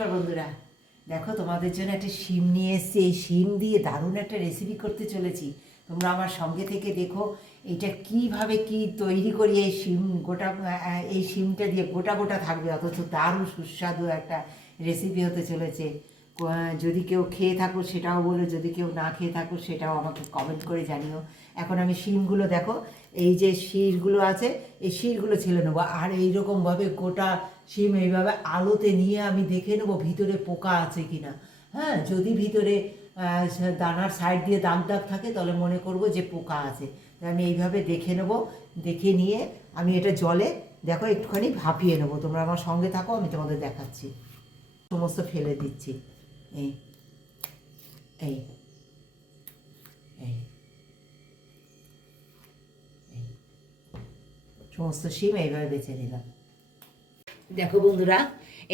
নমস্কার বন্ধুরা, দেখো তোমাদের জন্য একটা শিম নিয়ে এসেছি। এই শিম দিয়ে দারুণ একটা রেসিপি করতে চলেছি। তোমরা আমার সঙ্গে থেকে দেখো এইটা কিভাবে কি তৈরি করি। এই শিম গোটা, এই শিমটা দিয়ে গোটা গোটা থাকবে, অথচ দারুণ সুস্বাদু একটা রেসিপি হতে চলেছে। যদি কেউ খেয়ে থাকো সেটাও বলো, যদি কেউ না খেয়ে থাকো সেটাও আমাকে কমেন্ট করে জানিও। এখন আমি শিমগুলো দেখো, এই যে শিরগুলো আছে এই শিরগুলো ছেলে নেবো, আর এইরকমভাবে গোটা শিম এইভাবে আলোতে নিয়ে আমি দেখে নেবো ভিতরে পোকা আছে কি না। হ্যাঁ, যদি ভিতরে দানার সাইড দিয়ে দাগ দাগ থাকে তাহলে মনে করব যে পোকা আছে। তাই আমি এইভাবে দেখে নেবো, দেখে নিয়ে আমি এটা জলে দেখো একটুখানি ভাপিয়ে নেবো। তোমরা আমার সঙ্গে থাকো, আমি তোমাদের দেখাচ্ছি। সমস্ত ফেলে দিচ্ছি। এই এই এই সমস্ত শিম এইভাবে বেছে নিলাম। দেখো বন্ধুরা,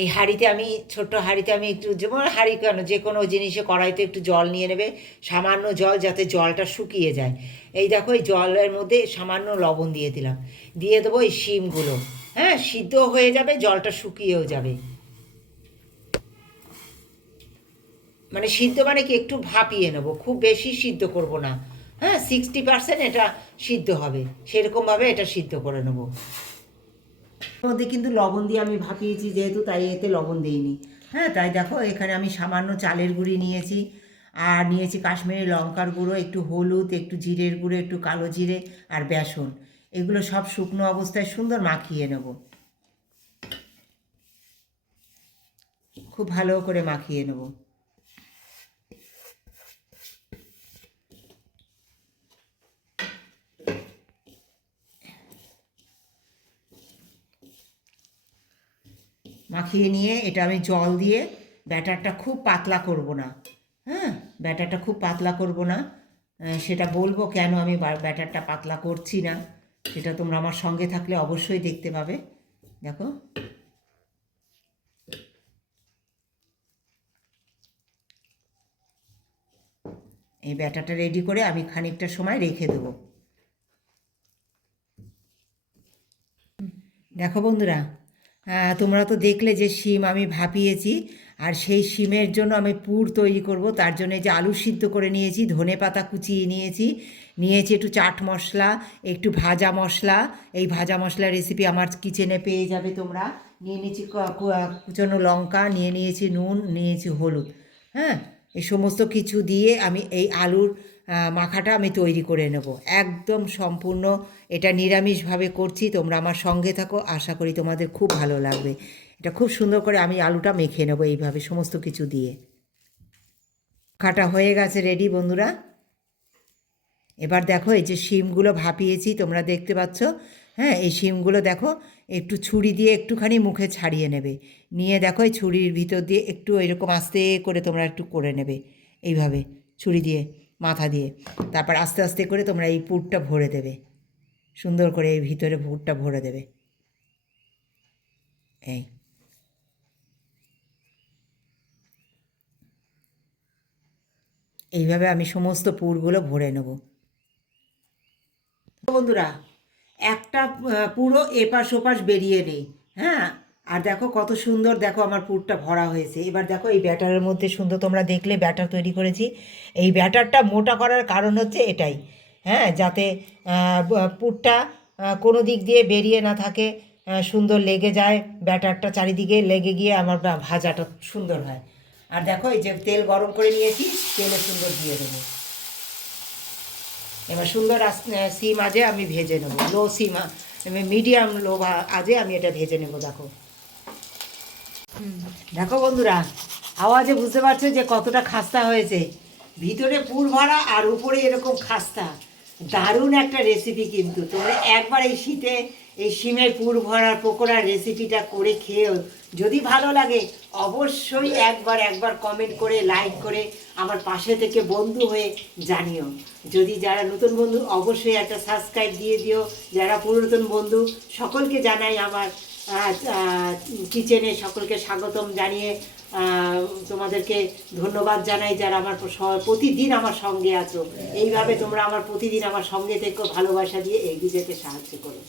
এই হাঁড়িতে আমি ছোট্ট হাঁড়িতে আমি একটু, যেমন হাঁড়ি কেন, যে কোনো জিনিসে কড়াইতে একটু জল নিয়ে নেবে, সামান্য জল, যাতে জলটা শুকিয়ে যায়। এই দেখো এই জলের মধ্যে সামান্য লবণ দিয়ে দিলাম, দিয়ে দেবো এই শিমগুলো। হ্যাঁ, সিদ্ধ হয়ে যাবে, জলটা শুকিয়েও যাবে। মানে সিদ্ধ মানে কি, একটু ভাপিয়ে নেবো, খুব বেশি সিদ্ধ করব না। হ্যাঁ, 60% এটা সিদ্ধ হবে, সেরকমভাবে এটা সিদ্ধ করে নেবো। মধ্যে কিন্তু লবণ দিয়ে আমি ভাপিয়েছি যেহেতু, তাই এতে লবণ দিইনি। হ্যাঁ, তাই দেখো এখানে আমি সামান্য চালের গুঁড়ি নিয়েছি, আর নিয়েছি কাশ্মীরি লঙ্কার গুঁড়ো, একটু হলুদ, একটু জিরের গুঁড়ো, একটু কালো জিরে, আর বেসন। এগুলো সব শুকনো অবস্থায় সুন্দর মাখিয়ে নেব, খুব ভালো করে মাখিয়ে নেব। মাখিয়ে নিয়ে এটা আমি জল দিয়ে, ব্যাটারটা খুব পাতলা করব না। হ্যাঁ, ব্যাটারটা খুব পাতলা করব না, সেটা বলবো কেন আমি ব্যাটারটা পাতলা করছি না, সেটা তোমরা আমার সঙ্গে থাকলে অবশ্যই দেখতে পাবে। দেখো এই ব্যাটারটা রেডি করে আমি খানিকটা সময় রেখে দেবো। দেখো বন্ধুরা, তোমরা তো দেখলে যে শিম আমি ভাপিয়েছি, আর সেই শিমের জন্য আমি পুর তৈরি করব। তার জন্য যে আলু সিদ্ধ করে নিয়েছি, ধনে পাতা কুচিয়ে নিয়েছি, নিয়েছি একটু চাট মশলা, একটু ভাজা মশলা। এই ভাজা মশলার রেসিপি আমার কিচেনে পেয়ে যাবে তোমরা। নিয়ে নিয়েছি কুচানো লঙ্কা, নিয়ে নিয়েছি নুন, নিয়েছি হলুদ। হ্যাঁ, এই সমস্ত কিছু দিয়ে আমি এই আলুর মাখাটা আমি তৈরি করে নেব। একদম সম্পূর্ণ এটা নিরামিষভাবে করছি, তোমরা আমার সঙ্গে থাকো, আশা করি তোমাদের খুব ভালো লাগবে। এটা খুব সুন্দর করে আমি আলুটা মেখে নেব এইভাবে সমস্ত কিছু দিয়ে। মাখাটা হয়ে গেছে রেডি বন্ধুরা। এবার দেখো এই যে শিমগুলো ভাপিয়েছি তোমরা দেখতে পাচ্ছ। হ্যাঁ, এই শিমগুলো দেখো একটু ছুরি দিয়ে একটুখানি মুখে ছাড়িয়ে নেবে, নিয়ে দেখো এই ছুরির ভিতর দিয়ে একটু এরকম আস্তে করে তোমরা একটু করে নেবে এইভাবে ছুরি দিয়ে, মাথা দিয়ে। তারপর আস্তে আস্তে করে তোমরা এই পুরটা ভরে দেবে, সুন্দর করে এই ভিতরে পুরটা ভরে দেবে। এই এইভাবে আমি সমস্ত পুরগুলো ভরে নেব বন্ধুরা। একটা পুরো এপাশ ওপাশ বেরিয়ে নেই। হ্যাঁ, আর দেখো কত সুন্দর, দেখো আমার পুরটা ভরা হয়েছে। এবার দেখো এই ব্যাটারের মধ্যে সুন্দর, তোমরা দেখলে ব্যাটার তৈরি করেছি। এই ব্যাটারটা মোটা করার কারণ হচ্ছে এটাই। হ্যাঁ, যাতে পুরটা কোনো দিক দিয়ে বেরিয়ে না থাকে, সুন্দর লেগে যায়, ব্যাটারটা চারিদিকে লেগে গিয়ে আমার ভাজাটা সুন্দর হয়। আর দেখো এই যে তেল গরম করে নিয়েছি, তেলে সুন্দর দিয়ে দেবো। এবার সুন্দর সিম আজে আমি ভেজে নেবো, লো সিম, মিডিয়াম লো আজে আমি এটা ভেজে নেবো। দেখো দেখো বন্ধুরা, আওয়াজে বুঝতে পারছো যে কতটা খাস্তা হয়েছে, ভিতরে পুর ভরা আর উপরে এরকম খাস্তা। দারুণ একটা রেসিপি, কিন্তু তোমরা একবার এই শীতে এই শিমের পুর ভরার পকোড়ার রেসিপিটা করে খেয়েও যদি ভালো লাগে অবশ্যই একবার কমেন্ট করে, লাইক করে আমার পাশে থেকে বন্ধু হয়ে জানিও। যদি যারা নতুন বন্ধু অবশ্যই একটা সাবস্ক্রাইব দিয়ে দিও, যারা পুরাতন বন্ধু সকলকে জানাই আমার কিচেনে সকলকে স্বাগতম জানিয়ে তোমাদেরকে ধন্যবাদ জানাই, যারা আমার প্রতিদিন আমার সঙ্গে আছো। এইভাবে তোমরা আমার প্রতিদিন আমার সঙ্গে থেকো, ভালোবাসা দিয়ে এগিয়ে যেতে সাহায্য করো।